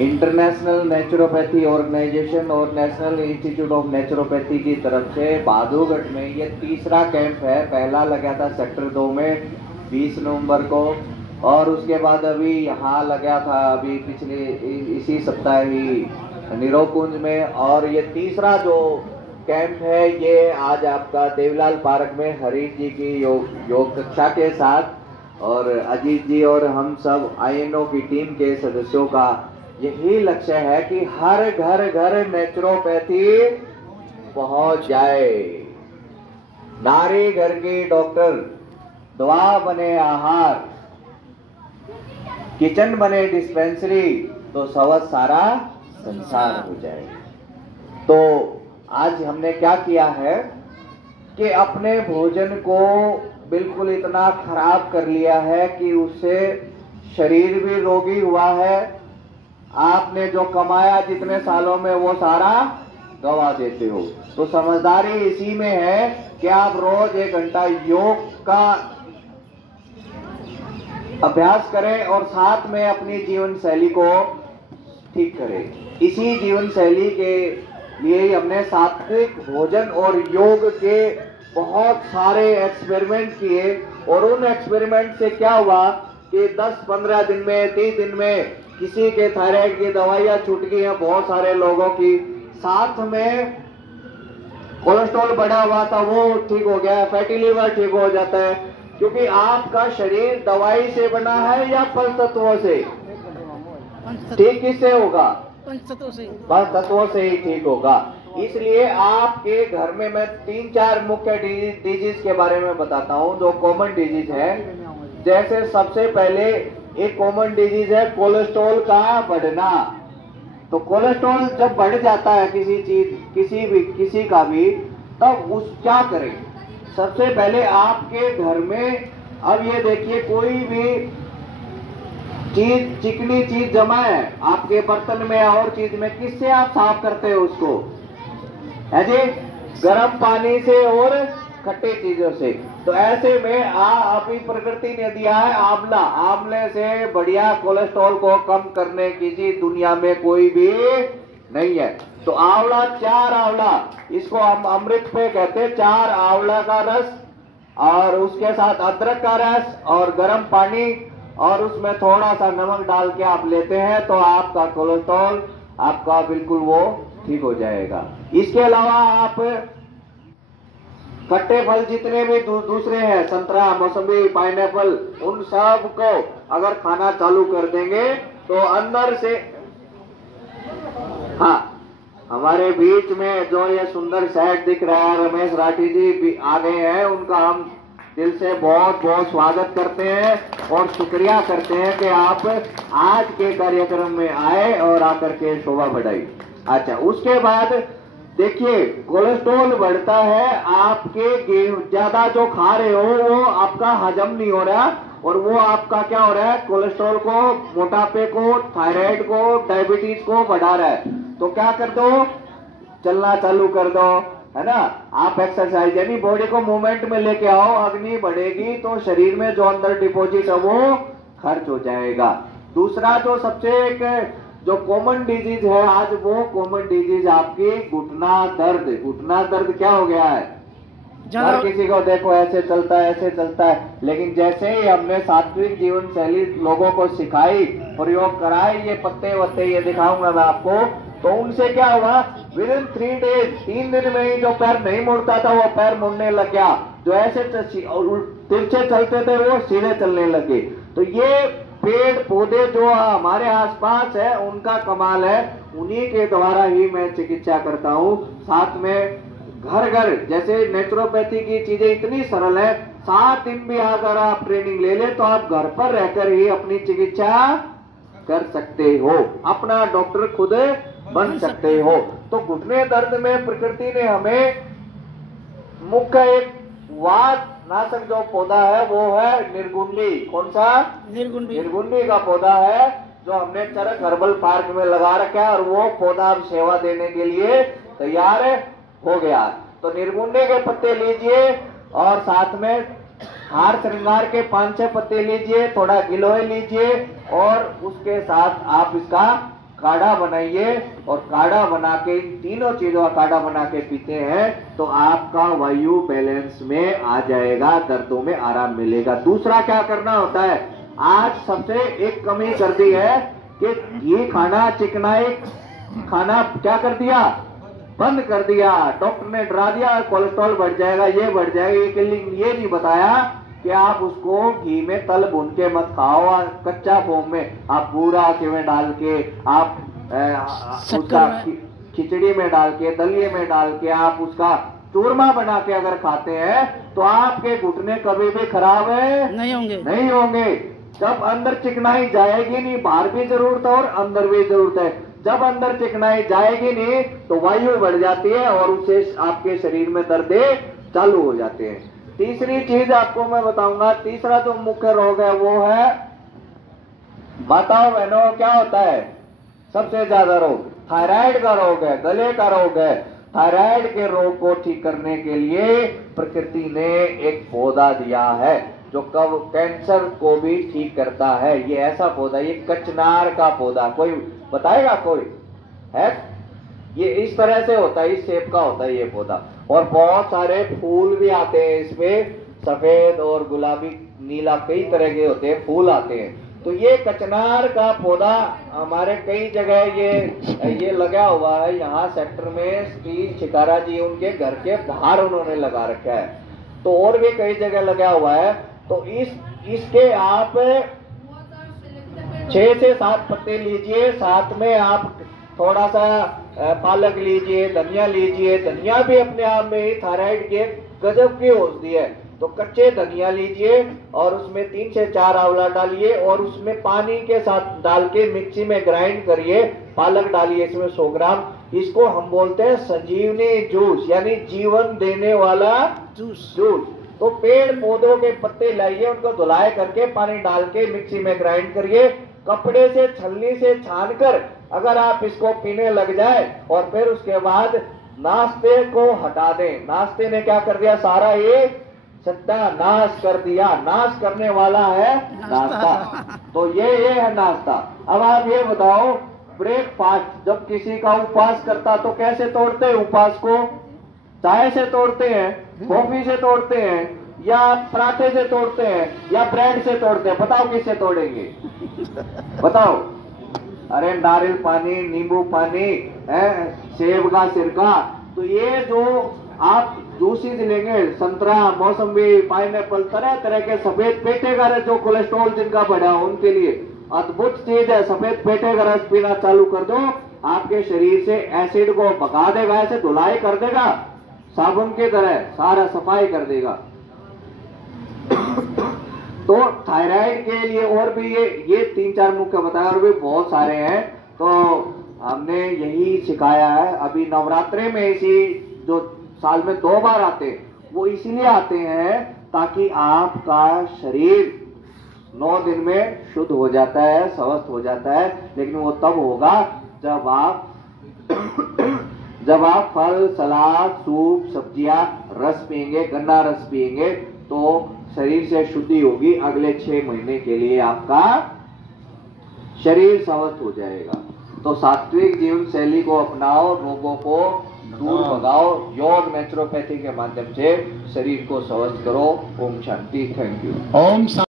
International naturopathy organisation और national institute of naturopathy की तरफ से बहादुरगढ़ में ये तीसरा कैंप है। पहला लगा था सेक्टर 2 में 20 नवंबर को, और उसके बाद अभी यहाँ लगा था अभी पिछले इसी सप्ताह ही निरोकुंज में, और ये तीसरा जो कैंप है ये आज आपका देवलाल पार्क में हरीश जी की योग कक्षा के साथ और अजीत जी और हम सब आईएनओ की टीम के सदस्यों का यही लक्ष्य है कि हर घर नेचुरोपैथी पहुंच जाए। नारी घर की डॉक्टर, दवा बने आहार, किचन बने डिस्पेंसरी, तो सवस सारा संसार हो जाए। तो आज हमने क्या किया है कि अपने भोजन को बिल्कुल इतना खराब कर लिया है कि उससे शरीर भी रोगी हुआ है। आपने जो कमाया जितने सालों में वो सारा गवा देते हो। तो समझदारी इसी में है कि आप रोज 1 घंटा योग का अभ्यास करें और साथ में अपनी जीवन शैली को ठीक करें। इसी जीवन शैली के लिए ही हमने सात्विक भोजन और योग के बहुत सारे एक्सपेरिमेंट किए, और उन एक्सपेरिमेंट से क्या हुआ कि 10-15 दिन में 30 दिन में किसी के थायराइड की दवाइयां छूट गई हैं, बहुत सारे लोगों की। साथ में कोलेस्ट्रॉल बढ़ा हुआ था वो ठीक हो गया, फैटी लिवर ठीक हो जाता है, क्योंकि आपका शरीर दवाई से बना है या पंच तत्वों से? ठीक किससे होगा? पंच तत्वों से ही ठीक होगा। इसलिए आपके घर में मैं 3-4 मुख्य डिजीज के बारे में बताता हूँ जो कॉमन डिजीज है। जैसे सबसे पहले एक कॉमन डिजीज है कोलेस्ट्रॉल का बढ़ना। तो कोलेस्ट्रॉल जब बढ़ जाता है किसी का भी, तब उस क्या करें? सबसे पहले आपके घर में, अब ये देखिए, कोई भी चीज, चिकनी चीज जमा है आपके बर्तन में और चीज में, किससे आप साफ करते हो उसको? है जी, गर्म पानी से और खट्टी चीजों से। तो ऐसे में अभी प्रकृति ने दिया है आंवला। आंवले से बढ़िया कोलेस्ट्रॉल को कम करने की चीज दुनिया में कोई भी नहीं है। तो आंवला, 4 आंवला, इसको हम अमृत पे कहते हैं, 4 आंवला का रस और उसके साथ अदरक का रस और गर्म पानी और उसमें थोड़ा सा नमक डाल के आप लेते हैं तो आपका कोलेस्ट्रॉल आपका बिल्कुल वो ठीक हो जाएगा। इसके अलावा आप खट्टे फल जितने भी दूसरे हैं, संतरा, मौसमी, पाइनएप्पल, उन सब को अगर खाना चालू कर देंगे तो अंदर से, हाँ, हमारे बीच में जो ये सुंदर सेट दिख रहा है, रमेश राठी जी भी आ गए हैं, उनका हम दिल से बहुत बहुत स्वागत करते हैं और शुक्रिया करते हैं कि आप आज के कार्यक्रम में आए और आकर के शोभा बढ़ाई। अच्छा, उसके बाद देखिए, कोलेस्ट्रॉल बढ़ता है, आपके गेहूं ज्यादा जो खा रहे हो वो आपका हजम नहीं हो रहा, और वो आपका क्या हो रहा है, कोलेस्ट्रॉल को, मोटापे को, थायराइड को, डायबिटीज को बढ़ा रहा है। तो क्या कर दो, चलना चालू कर दो, है ना। आप एक्सरसाइज यानी बॉडी को मूवमेंट में लेके आओ, अग्नि बढ़ेगी तो शरीर में जो अंदर डिपॉजिट है वो खर्च हो जाएगा। दूसरा जो सबसे एक जो कॉमन डिजीज है आज, वो कॉमन डिजीज आपकी घुटना दर्द। घुटना दर्द क्या हो गया है, हर किसी को देखो ऐसे चलता है, ऐसे चलता है, लेकिन जैसे ही हमने सात्विक जीवन शैली लोगों को सिखाई, प्रयोग कराई, ये पत्ते वत्ते ये दिखाऊंगा मैं आपको, तो उनसे क्या हुआ, विद इन 3 डेज, 3 दिन में ही जो पैर नहीं मुड़ता था वो पैर मुड़ने लग गया, जो ऐसे तिरछे चलते थे वो सीधे चलने लगे। तो ये पेड़ पौधे जो हमारे आसपास है उनका कमाल है, उन्हीं के द्वारा ही मैं चिकित्सा करता हूँ। साथ में घर घर, जैसे नेचुरोपैथी की चीजें इतनी सरल है, 7 दिन भी अगर आप ट्रेनिंग ले ले तो आप घर पर रहकर ही अपनी चिकित्सा कर सकते हो, अपना डॉक्टर खुद बन सकते हो। तो घुटने दर्द में प्रकृति ने हमें मुख्य एक वात नाशक जो पौधा है वो है निर्गुंडी। कौन सा? निर्गुंडी का पौधा है जो हमने चरक हर्बल पार्क में लगा रखा है, और वो पौधा अब सेवा देने के लिए तैयार हो गया। तो निर्गुंडी के पत्ते लीजिए और साथ में हार श्रृंगार के 5-6 पत्ते लीजिए, थोड़ा गिलोय लीजिए और उसके साथ आप इसका काढ़ा बनाइए और काढ़ा बना के इन तीनों चीजों का काढ़ा बना के पीते हैं तो आपका वायु बैलेंस में आ जाएगा, दर्दों में आराम मिलेगा। दूसरा क्या करना होता है, आज सबसे एक कमी कर दी है कि घी खाना, चिकनाई खाना क्या कर दिया, बंद कर दिया। डॉक्टर ने डरा दिया कोलेस्ट्रॉल बढ़ जाएगा, ये बढ़ जाएगा, ये नहीं बताया कि आप उसको घी में तल भून के मत खाओ, कच्चा फॉर्म में आप बूरा में डाल के, आप उसका खिचड़ी में डाल के, दलिए में डाल के आप उसका चूरमा बना के अगर खाते हैं तो आपके घुटने कभी भी खराब नहीं होंगे। जब अंदर चिकनाई जाएगी नहीं, बाहर भी जरूरत है और अंदर भी जरूरत है। जब अंदर चिकनाई जाएगी नहीं तो वायु बढ़ जाती है और उससे आपके शरीर में दर्द चालू हो जाते हैं। तीसरी चीज आपको मैं बताऊंगा, तीसरा जो मुख्य रोग है वो है, माताओं बहनों क्या होता है सबसे ज्यादा रोग, थायराइड का रोग है, गले का रोग है। थायराइड के रोग को ठीक करने के लिए प्रकृति ने एक पौधा दिया है जो कैंसर को भी ठीक करता है। ये ऐसा पौधा, ये कचनार का पौधा, कोई बताएगा कोई है? ये इस तरह से होता है, इस शेप का होता है ये पौधा, और बहुत सारे फूल भी आते हैं इसमें, सफेद और गुलाबी नीला कई तरह के होते हैं, फूल आते हैं। तो ये कचनार का पौधा हमारे कई जगह ये लगा हुआ है। यहाँ सेक्टर में श्री शिकारा जी उनके घर के बाहर उन्होंने लगा रखा है, तो और भी कई जगह लगा हुआ है। तो इसके आप 6 से 7 पत्ते लीजिए, साथ में आप थोड़ा सा पालक लीजिए, धनिया लीजिए। धनिया भी अपने आप में ही थायराइड के गजब की औषधि है। तो कच्चे धनिया लीजिए और उसमें 3 से 4 आंवला डालिए और उसमें पानी के साथ डाल के मिक्सी में ग्राइंड करिए। पालक डालिए इसमें 100 ग्राम। इसको हम बोलते हैं संजीवनी जूस, यानी जीवन देने वाला जूस। तो पेड़ पौधों के पत्ते लाइए, उनको धुलाई करके पानी डाल के मिक्सी में ग्राइंड करिए, कपड़े से छलनी से छान कर अगर आप इसको पीने लग जाए और फिर उसके बाद नाश्ते को हटा दें। नाश्ते ने क्या कर दिया, सारा ये सत्यानाश कर दिया। नाश करने वाला है नाश्ता। तो ये है नाश्ता। अब आप ये बताओ, ब्रेकफास्ट जब किसी का उपवास करता तो कैसे तोड़ते हैं उपवास को? चाय से तोड़ते हैं, कॉफी से तोड़ते हैं, या पराठे से तोड़ते हैं, या ब्रेड से तोड़ते हैं? बताओ किससे तोड़ेंगे, बताओ? अरे नारियल पानी, नींबू पानी है, सेब का सिरका। तो ये जो आप जूसेस लेंगे, संतरा, मौसम्बी, पाइनएप्पल, तरह तरह के सफेद पेटे का रस, जो कोलेस्ट्रॉल जिनका बढ़ा उनके लिए अद्भुत चीज है। सफेद पेटे का रस पीना चालू कर दो, आपके शरीर से एसिड को भगा देगा, ऐसे धुलाई कर देगा, साबुन की तरह सारा सफाई कर देगा। तो थायराइड के लिए और भी ये 3-4 मुख्य बताया, और भी बहुत सारे हैं। तो हमने यही सिखाया है। अभी नवरात्रे में इसी जो साल में 2 बार आते हैं, वो इसीलिए आते हैं ताकि आपका शरीर 9 दिन में शुद्ध हो जाता है, स्वस्थ हो जाता है। लेकिन वो तब होगा जब आप फल, सलाद, सूप, सब्जियां, रस पिएंगे, गन्ना रस पिएंगे, तो शरीर से शुद्धि होगी। अगले 6 महीने के लिए आपका शरीर स्वस्थ हो जाएगा। तो सात्विक जीवन शैली को अपनाओ, रोगों को दूर भगाओ, योग नेचुरोपैथी के माध्यम से शरीर को स्वस्थ करो। Om Shanti. Thank you. Om